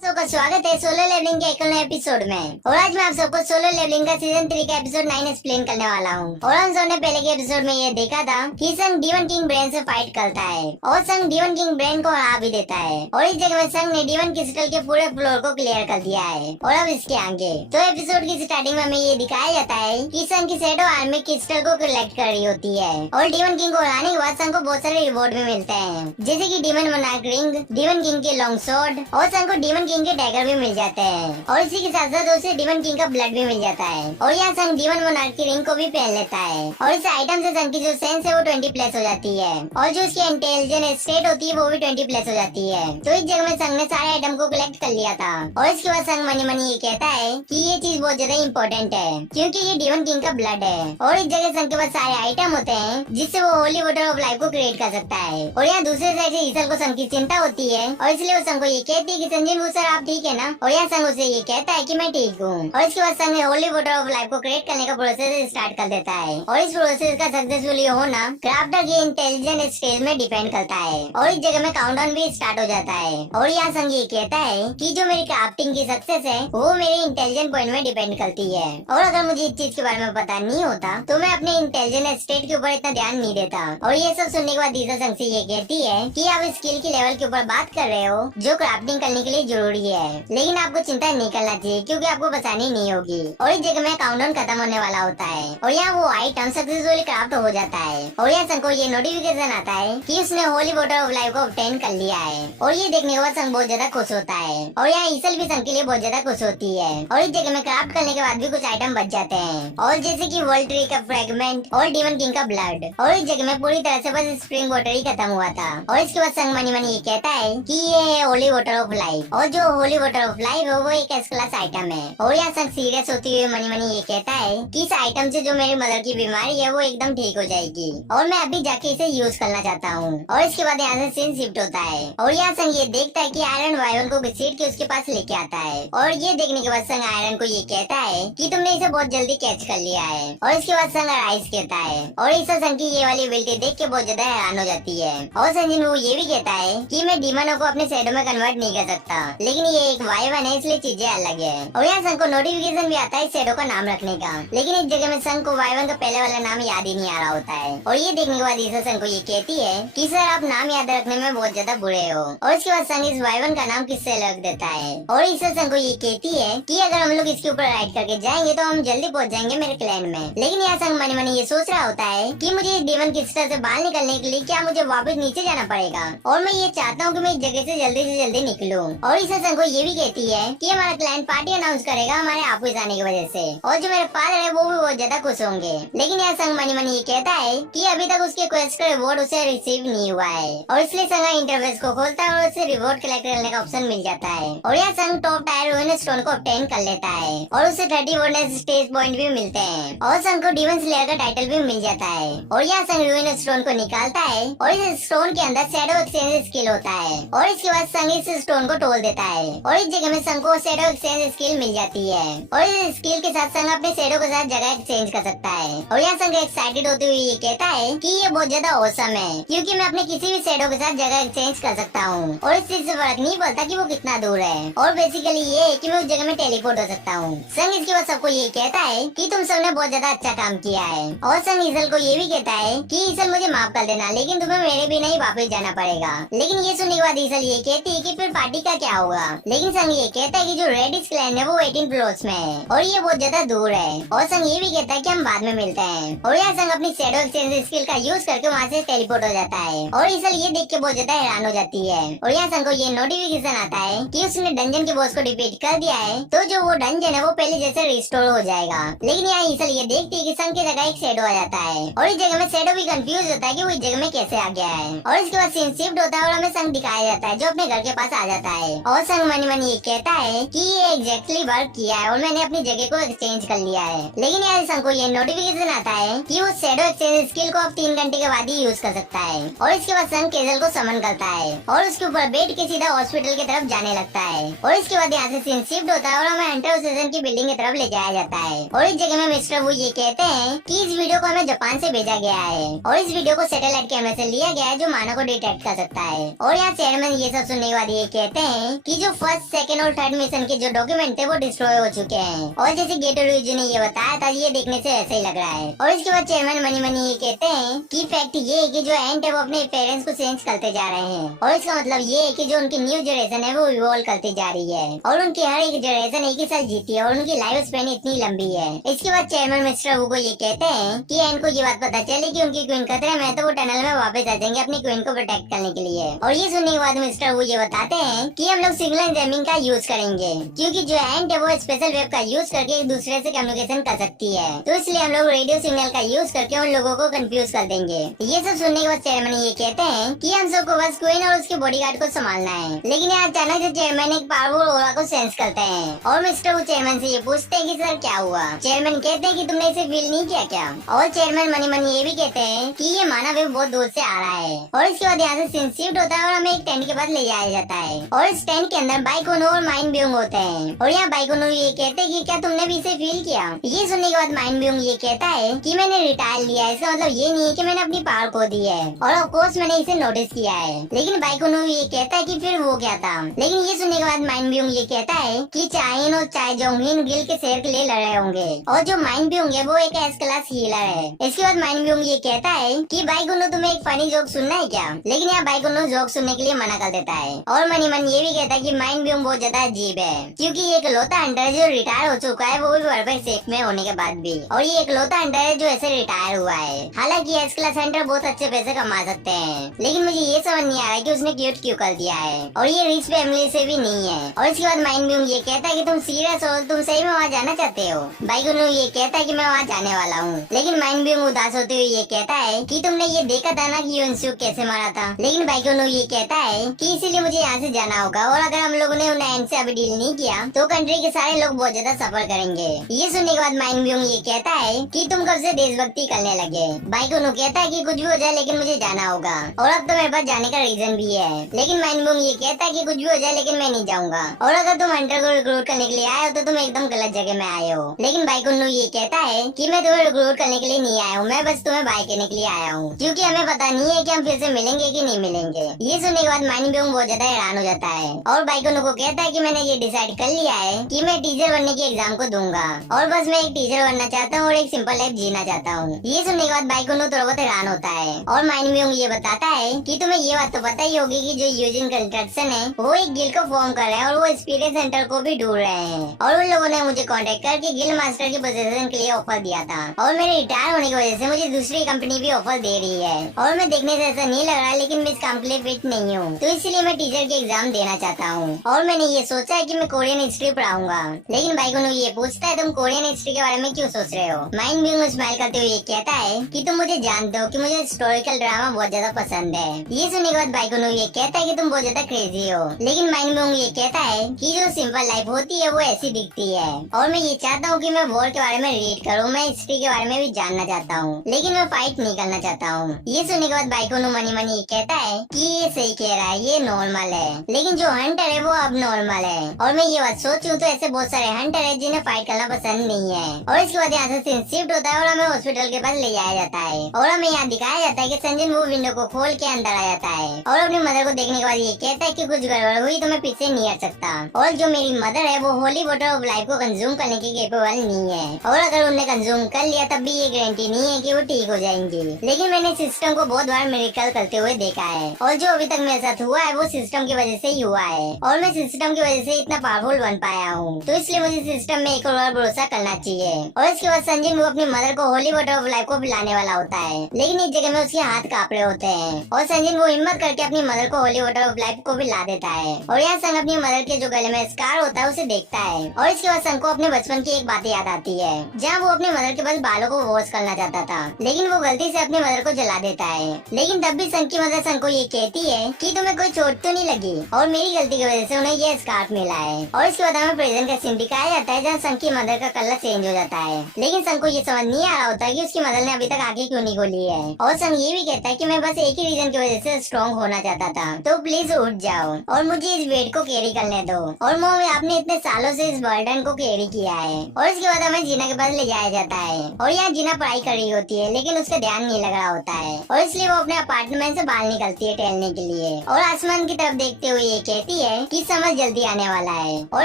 सबका स्वागत है सोलो लेवलिंग के एक नए एपिसोड में। और आज मैं आप सबको सोलो लेवलिंग का सीजन 3 का एपिसोड 9 एक्सप्लेन करने वाला हूँ। और हम सब ने पहले के एपिसोड में ये देखा था कि संग डीवन किंग ब्रेन से फाइट करता है और संग डीवन किंग ब्रेन को हरा भी देता है। और इस जगह में संग ने डीवन क्रिस्टल के पूरे फ्लोर को क्लियर कर दिया है। और अब इसके आगे तो एपिसोड की स्टार्टिंग में हमें ये दिखाया जाता है कि संग की शैडो आर्मी क्रिस्टल को कलेक्ट कर रही होती है और डीवन किंग को हराने के बाद संग को बहुत सारे रिवॉर्ड भी मिलते हैं, जैसे की D1 monarch ring, D1 king के लॉन्ग स्वॉर्ड और संग को डीवन किंग के डैगर भी मिल जाते हैं। और इसी के साथ साथ उसे डीवन किंग का ब्लड भी मिल जाता है। और यहाँ संग डीवन मोनार्क की रिंग को भी पहन लेता है। और इस आइटम से संग की जो सेंस है वो 20 प्लस हो जाती है और जो उसकी इंटेलिजेंस स्टेट होती है वो भी 20 प्लस हो जाती है। तो इस जगह में संग ने सारे आइटम को कलेक्ट कर लिया था। और इसके बाद संग मनी मनी ये कहता है कि ये चीज बहुत ज्यादा इम्पोर्टेंट है क्योंकि ये डीवन किंग का ब्लड है। और इस जगह संग के पास सारे आइटम होते हैं जिससे वो होली वाटर ऑफ लाइफ को क्रिएट कर सकता है। और यहाँ दूसरे साइड से ईसल को संग की चिंता होती है और इसलिए वो संग को ये कहती है कि संजन वो सर आप ठीक है ना। और यहाँ संग उसे ये कहता है कि मैं ठीक हूँ। और इसके बाद संग होली वाटर ऑफ लाइफ को क्रिएट करने का प्रोसेस स्टार्ट कर देता है। और इस प्रोसेस का सक्सेसफुली होना क्राफ्टर के इंटेलिजेंस स्टेज में डिपेंड करता है। और इस जगह में काउंटडाउन भी स्टार्ट हो जाता है। और यहाँ संग ये कहता है कि जो मेरी क्राफ्टिंग की सक्सेस है वो मेरे इंटेलिजेंट पॉइंट में डिपेंड करती है। और अगर मुझे इस चीज के बारे में पता नहीं होता तो मैं अपने इंटेलिजेंस स्टेट के ऊपर इतना ध्यान नहीं देता। और ये सब सुनने के बाद दीसा संग से ये कहती है कि आप स्किल की लेवल के ऊपर बात कर रहे हो जो क्राफ्टिंग करने के लिए जरूरी है, लेकिन आपको चिंता नहीं करना चाहिए क्योंकि आपको बचानी नहीं होगी। और इस जगह में काउंटडाउन खत्म होने वाला होता है और यहाँ वो आइटम सक्सेसफुली क्राफ्ट हो जाता है। और यहाँ संग को ये नोटिफिकेशन आता है कि उसने होली वाटर ऑफ लाइफ को ऑब्टेन कर लिया है। और ये देखने के बाद संग बहुत ज्यादा खुश होता है। और यहाँ ईसल भी संग के लिए बहुत ज्यादा खुश होती है। और इस जगह में क्राफ्ट करने के बाद भी कुछ आइटम बच जाते हैं और जैसे की वर्ल्ड ट्री का फ्रेगमेंट और डीवन किंग का ब्लड। और इस जगह में पूरी तरह से बस स्प्रिंग वाटर ही खत्म हुआ था। और इसके बाद संग मनी मनी ये कहता है कि ये है होली वाटर ऑफ लाइफ और जो होली वाटर ऑफ लाइफ है वो एक एस क्लास आइटम है। और यहाँ संग सीरियस होती हुई मनी मनी ये कहता है कि इस आइटम से जो मेरी मदर की बीमारी है वो एकदम ठीक हो जाएगी और मैं अभी जाके इसे यूज करना चाहता हूँ। और इसके बाद यहाँ से सीन शिफ्ट होता है और यहाँ संग ये देखता है कि आयरन वायरन को घसीट के उसके पास लेके आता है। और ये देखने के बाद संग आयरन को ये कहता है कि तुमने इसे बहुत जल्दी कैच कर लिया है। और इसके बाद संग राइस कहता है और इस संग की ये वाली एबिलिटी देख के बहुत ज्यादा हैरान हो जाती है। और संजन वो ये भी कहता है कि मैं डीमनों को अपने शैडो में कन्वर्ट नहीं कर सकता, लेकिन ये एक वाइवन है इसलिए चीजें अलग है। और यहाँ संग को नोटिफिकेशन भी आता है शैडो का नाम रखने का, लेकिन इस जगह में संग को वाइवन का पहले वाला नाम याद ही नहीं आ रहा होता है। और ये देखने के बाद ईसा संग को ये कहती है कि सर आप नाम याद रखने में बहुत ज्यादा बुरे हो। और इसके बाद संग इस वाइवन का नाम किससे रख देता है। और ईसा संग को ये कहती है कि अगर हम लोग इसके ऊपर राइड करके जाएंगे तो हम जल्दी पहुंच जाएंगे मेरे क्लैन में। लेकिन यहाँ संग मनी मनी ये सोच रहा होता है कि मुझे इस डीवन क्रिस्टल से बाहर निकलने के लिए क्या मुझे वापस नीचे जाना पड़ेगा और मैं ये चाहता हूँ कि मैं इस जगह से जल्दी निकलूं। और ईसा संग को ये भी कहती है कि हमारा क्लैन पार्टी अनाउंस करेगा हमारे वापस आने की वजह से और जो मेरे फादर है वो भी बहुत ज्यादा खुश होंगे। लेकिन यहाँ संग मनी मनी ये कहता है कि अभी तक उसके क्वेस्ट का रिवॉर्ड उसे रिसीव नहीं हुआ है। और इसलिए संग इंटरफेस को खोलता है और उसे रिवॉर्ड कलेक्ट करने का ऑप्शन मिल जाता है। और यहाँ संग टॉप टायर रूइन स्टोन को ऑब्टेन कर लेता है और उसे 30 बोनस स्टेज पॉइंट भी मिलते हैं और संग को डीवन स्लेयर का टाइटल भी मिल जाता है। और यहाँ संग रूइन स्टोन को निकालता है और इस स्टोन के अंदर शैडो एक्सचेंज स्किल होता है। और इसके बाद संग इस स्टोन को तोड़ देता है और इस जगह में संग को शैडो एक्सचेंज स्किल मिल जाती है। और इस स्किल के साथ संग अपने शैडो के साथ जगह एक्सचेंज कर सकता है। और यहाँ संग एक्साइटेड होते हुए ये कहता है कि ये बहुत ज्यादा औसम है क्योंकि मैं अपने किसी भी शैडो के साथ जगह एक्सचेंज कर सकता हूँ और इस चीज से फर्क नहीं पड़ता कि वो कितना दूर है। और बेसिकली ये है कि मैं उस जगह में टेलीपोर्ट हो सकता हूँ। संग इसके बाद सबको ये कहता है कि तुम सबने बहुत ज्यादा अच्छा काम किया है। और संग ईसल को ये भी कहता है कि ईसल मुझे माफ कर देना लेकिन तुम्हें मेरे बिना ही वापस जाना पड़ेगा। लेकिन ये सुनने के बाद ईसल ये कहती है कि फिर पार्टी का क्या होगा। लेकिन संग ये कहता है कि जो रेडिस क्लैन है वो 18 फ्लोर्स में है और ये बहुत ज्यादा दूर है। और संग ये भी कहता है कि हम बाद में मिलते हैं। और यहाँ संग अपनी शैडो एक्सचेंज स्किल का यूज करके वहाँ से टेलीपोर्ट हो जाता है। और ईसल ये देख के बहुत ज्यादा हैरान हो जाती है। और यहाँ संग को ये नोटिफिकेशन आता है कि उसने डंजन के बॉस को डिफीट कर दिया है तो जो वो डंजन है वो पहले जैसे रिस्टोर हो जाएगा। लेकिन यहाँ ईसल ये देखती है कि संग की जगह एक शैडो आ जाता है और इस जगह में शैडो भी कंफ्यूज होता है कि वो इस जगह में कैसे आ गया है। और इसके बाद सीन शिफ्ट होता है और हमें संग दिखाया जाता है जो अपने घर के पास आ जाता है। और संग मनी मनी ये कहता है कि ये एग्जैक्टली वर्क किया है और मैंने अपनी जगह को एक्सचेंज कर लिया है। लेकिन यहाँ संग को ये नोटिफिकेशन आता है कि वो शैडो एक्सचेंज स्किल को अब 3 घंटे के बाद ही यूज कर सकता है। और इसके बाद संग केजल को समन करता है और उसके ऊपर बैठ के सीधा हॉस्पिटल की तरफ जाने लगता है। और इसके बाद यहाँ से सीन शिफ्ट होता है और हमें एंटर स्टेशन की बिल्डिंग की तरफ ले जाया जाता है। और इस जगह में मिस्टर वो ये कहते हैं कि इस वीडियो को हमें जापान से भेजा गया है और इस वीडियो को सैटेलाइट कैमरे से लिया गया है जो मानव को डिटेक्ट कर सकता है। और यहाँ चेयरमैन ये सब सुनने के बाद ये कहते हैं कि जो फर्स्ट, सेकंड और थर्ड मिशन के जो डॉक्यूमेंट थे वो डिस्ट्रॉय हो चुके हैं। और जैसे गेटोलूइस ने ये बताया था, ये देखने से ऐसे ही लग रहा है। और इसके बाद चेयरमैन मनी मनी ये कहते हैं कि फैक्ट ये है कि जो एंट है वो अपने पेरेंट्स को चेंज करते जा रहे हैं। और इसका मतलब ये है कि जो उनकी न्यू जनरेशन है वो इवॉल्व करती जा रही है और उनकी हर एक जनरेशन एक ही साथ जीती है और उनकी लाइफ स्पेन इतनी लंबी है। इसके बाद चेयरमैन मिस्टर वू को ये कहते हैं कि एंट को ये बात पता चली कि उनकी क्वीन खतरे में, तो वो टनल में वापस आ जाएंगे अपनी क्वीन को प्रोटेक्ट करने के लिए। और ये सुनने के बाद मिस्टर वू ये बताते हैं कि हम लोग सिग्नल जैमिंग का यूज करेंगे, क्योंकि जो एंट है वो स्पेशल वेव का यूज करके एक दूसरे से कम्युनिकेशन कर सकती है। तो इसलिए हम लोग रेडियो सिग्नल का यूज करके उन लोगों को कंफ्यूज कर देंगे। ये सब सुनने के बाद चेयरमैन ये कहते हैं कि हम सबको बस क्वीन और उसके बॉडीगार्ड को संभालना है। लेकिन यहाँ अचानक से चेयरमैन एक पावरफुल ऑरा को सेंस करते हैं और मिस्टर वू चेयरमैन से ये पूछते हैं कि सर क्या हुआ। चेयरमैन कहते हैं कि तुमने इसे फील नहीं किया क्या? और चेयरमैन मनी मनी ये भी कहते हैं कि ये मानव वेव बहुत दूर से आ रहा है। और इसके बाद यहाँ से सीन शिफ्ट होता है और हमें एक टेंट के पास ले जाया जाता है और इस टेंट के अंदर बाइकोनो और माइंड ब्यूइंग होते हैं। और यहाँ बाइकोनो ये कहते हैं कि क्या तुमने भी इसे फील किया? ये सुनने के बाद माइंड ब्यूइंग ये कहता है कि मैंने रिटायर लिया है, इसका मतलब ये नहीं है कि मैंने अपनी पावर खो दी है और ऑफ कोर्स मैंने इसे नोटिस किया है। लेकिन बाइकोनो ये कहता है कि फिर वो क्या था? लेकिन ये सुनने के बाद माइंड ब्यूइंग ये कहता है कि चाइन और चाय जोंगलिन गिल के शेर के लिए लड़ रहे होंगे और जो माइंड ब्यूइंग है वो एक एस क्लास हीलर है। इसके बाद माइंड ब्यूइंग ये कहता है कि बाइकोनो तुम्हें एक फनी जोक सुनना है क्या? लेकिन यहाँ बाइकोनो जोक सुनने के लिए मना कर देता है। और मनी मन ये भी कहता है कि माइंड ब्यूइंग बहुत ज्यादा अजीब है, क्योंकि ये इकलौता हंटर है जो रिटायर हो चुका है, वो भी परफेक्ट शेप में होने के बाद भी। और ये इकलौता हंटर है जो ऐसे रिटायर हुआ है। हालांकि एस क्लास हंटर बहुत अच्छे पैसे कमा सकते हैं, लेकिन मुझे ये समझ नहीं आ रहा है कि उसने क्यूट क्यों कर दिया है। और ये रिच फैमिली से भी नहीं है। और इसके बाद माइंड ब्यूइंग ये कहता है कि तुम सीरियस हो, तुम सही में वहाँ जाना चाहते हो? बाइकोनो ये कहता है कि मैं वहाँ जाने वाला हूँ। लेकिन माइंड ब्यूइंग उदास होते हुए ये कहता है कि तुमने ये देखा था ना कि युनसूक कैसे मारा था? लेकिन बाइकोनो ये कहता है कि इसीलिए मुझे यहाँ से जाना होगा और अगर हम लोगों ने उन एंड से अभी डील नहीं किया तो कंट्री के सारे लोग बहुत ज्यादा सफर करेंगे। ये सुनने के बाद माइंड ब्यूइंग ये कहता है कि तुम कब से देशभक्ति करने लगे? बाइकोनो कहता है कि कुछ भी हो जाए लेकिन मुझे जाना होगा और अब तो मेरे पास जाने का रीजन भी है। लेकिन माइंड ब्यूइंग ये कहता है कि कुछ भी हो जाए लेकिन मैं नहीं जाऊंगा और अगर तुम हंटर को रिक्रूट करने के लिए आए हो तो तुम एकदम गलत जगह में आए हो। लेकिन बाइकोनो ये कहता है कि मैं तुम्हें रिक्रूट करने के लिए नहीं आया हूँ, मैं बस तुम्हें बाय करने के लिए आया हूँ, क्योंकि हमें पता नहीं है कि हम फिर से मिलेंगे कि नहीं मिलेंगे। ये सुनने के बाद माइंड ब्यूइंग बहुत ज्यादा हैरान हो जाता है और बाइकोनो को कहता है कि मैंने ये डिसाइड कर लिया है कि मैं टीचर बनने की एग्जाम को दूंगा और बस मैं एक टीचर बनना चाहता हूँ और एक सिंपल लाइफ जीना चाहता हूँ। ये सुनने के बाद बाइकोनो थोड़ा बहुत हैरान होता है और माइंड ब्यूइंग ये बताता है कि तुम्हें ये बात तो पता ही होगी कि जो यूजिन कंस्ट्रक्शन है वो एक गिल्ड को फॉर्म कर रहे हैं और वो एक्सपीरियंस सेंटर को भी ढूंढ रहे हैं और उन लोगों ने मुझे कांटेक्ट करके गिल्ड मास्टर की पोजीशन के लिए ऑफर दिया था और मेरे रिटायर होने की वजह से मुझे दूसरी कंपनी भी ऑफर दे रही है और मैं देखने से ऐसा नहीं लग रहा लेकिन मैं इस काम के लिए फिट नहीं हूँ, तो इसलिए मैं टीचर की एग्जाम देना चाहता हूँ और मैंने ये सोचा है कि मैं कोरियन हिस्ट्री पढ़ाऊंगा। लेकिन बाइकोनो ये पूछता है तुम कोरियन हिस्ट्री के बारे में क्यों सोच रहे हो? माइंड ब्यूइंग स्माइल करते हुए कहता है कि तुम मुझे जानते हो कि मुझे हिस्टोरिकल ड्रामा बहुत ज्यादा पसंद है। ये सुनने के बाद बाइकोनो ये कहता है कि तुम बहुत ज्यादा क्रेजी हो। लेकिन माइंड ब्यूइंग ये कहता है कि जो सिंपल लाइफ होती है वो ऐसी दिखती है और मैं ये चाहता हूँ कि मैं वॉर के बारे में रीड करूँ, मैं हिस्ट्री के बारे में भी जानना चाहता हूँ, लेकिन मैं फाइट नहीं करना चाहता हूँ। ये सुनने के बाद बाइकोनो मनी मनी ये कहता है कि ये सही कह रहा है, ये नॉर्मल है, लेकिन जो हंटर है वो अब नॉर्मल है और मैं ये बात सोचूं तो ऐसे बहुत सारे हंटर है जिन्हें फाइट करना पसंद नहीं है। और इसके बाद यहाँ से सीन शिफ्ट होता है और हमें हॉस्पिटल के पास ले जाया जाता है और हमें यहाँ दिखाया जाता है कि संजन वो विंडो को खोल के अंदर आ जाता है और अपनी मदर को देखने के बाद ये कहता है कि कुछ गड़बड़ हुई तो मैं पीछे नहीं हट सकता और जो मेरी मदर है वो होली वाटर ऑफ लाइफ को कंज्यूम करने की केपेबल नहीं है और अगर उन्हें कंज्यूम कर लिया तब भी ये गारंटी नहीं है कि वो ठीक हो जाएंगी। लेकिन मैंने सिस्टम को बहुत बार मिरेकल करते हुए देखा है और जो अभी तक मेरे साथ हुआ है वो सिस्टम की वजह से ही हुआ है और मैं सिस्टम की वजह से इतना पावरफुल बन पाया हूँ, तो इसलिए मुझे सिस्टम में एक और बार भरोसा करना चाहिए। और इसके बाद संजन वो अपनी मदर को होली वाटर ऑफ लाइफ को पिलाने वाला होता है, लेकिन इस जगह में उसके हाथ कांप रहे होते हैं और संजन वो हिम्मत करके अपनी मदर को होली वाटर ऑफ लाइफ को पिला देता है और यहाँ संग अपनी मदर के जो गले में स्कार होता है उसे देखता है और इसके बाद संग को अपने बचपन की एक बात याद आती है जहाँ वो अपनी मदर के बस बालों को वॉश करना चाहता था, लेकिन वो गलती से अपनी मदर को जला देता है। लेकिन तब भी संग की मदर संग को ये कहती है कि तुम्हें कोई चोट तो नहीं लगी और मेरी गलती की वजह से उन्हें ये स्कार्फ मिला है। और इसके बाद हमें प्रेजेंट का सीन दिखाया जाता है जहाँ संग की मदर का कलर चेंज हो जाता है, लेकिन संग को ये समझ नहीं आ रहा होता कि उसकी मदर ने अभी तक आंखें क्यों नहीं खोली है और संग ये भी कहता है कि मैं बस एक ही रीजन की वजह से स्ट्रॉन्ग होना चाहता था, तो प्लीज उठ जाओ और मुझे इस वेट को कैरी करने दो। और मॉम आपने इतने सालों से इस बर्डन को कैरी किया है। और इसके बाद हमें जीना के पास ले जाया जाता है और यहाँ जीना पढ़ाई कर रही होती है लेकिन उसका ध्यान नहीं लग रहा होता है और इसलिए वो अपने अपार्टमेंट से बाहर निकलती है टहलने के लिए और आसमान की तरफ देखते हुए ये कहती है कि समझ जल्दी आने वाला है और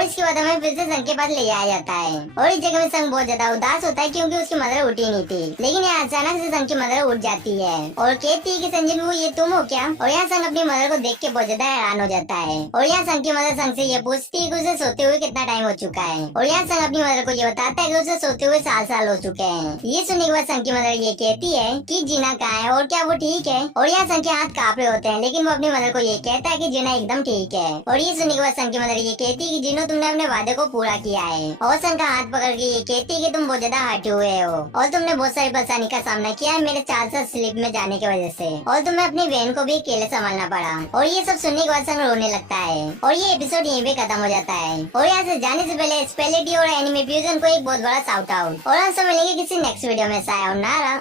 इसके बाद हमें फिर से संग के पास ले जाया जाता है और इस जगह में संग बहुत ज्यादा उदास होता है क्योंकि उसकी मदर उठी नहीं थी। लेकिन यहाँ अचानक से संग की मदर उठ जाती है और कहती है कि संजय वो ये तुम हो क्या? और यहाँ संग अपनी मदर को देख के बहुत ज्यादा हैरान हो जाता है और यहाँ संग की मदर संग से ये पूछती है कि उसे सोते हुए कितना टाइम हो चुका है और यहाँ संग अपनी मदर को ये बताता है कि उसे सोते हुए साल हो चुके हैं। ये सुनने के बाद संग की मदर ये कहती है कि जीना कहाँ है और क्या वो ठीक है? और यहाँ संग के हाथ कांप रहे होते हैं लेकिन वो अपनी मदर को ये कहता है कि जीना एकदम ठीक है। और ये सुनने के बाद संग की मदर ये कहती है कि जीनो तुमने अपने वादे को पूरा किया है। और संग का हाथ पकड़ के ये कहती है कि तुम बहुत ज्यादा हटे हुए हो और तुमने बहुत सारी परेशानी का सामना किया है मेरे 4 साल स्लीप में जाने की वजह से और तुम्हें अपनी बहन को भी अकेले संभालना पड़ा। और ये सब सुनने के बाद संग रोने लगता है और ये एपिसोड यहीं पे खत्म हो जाता है। और यहाँ से जाने से पहले स्पेलिटी और एनिमे फ्यूजन को एक बहुत बड़ा शाउट आउट और हम सब मिलेंगे किसी नेक्स्ट वीडियो में। सायोनारा।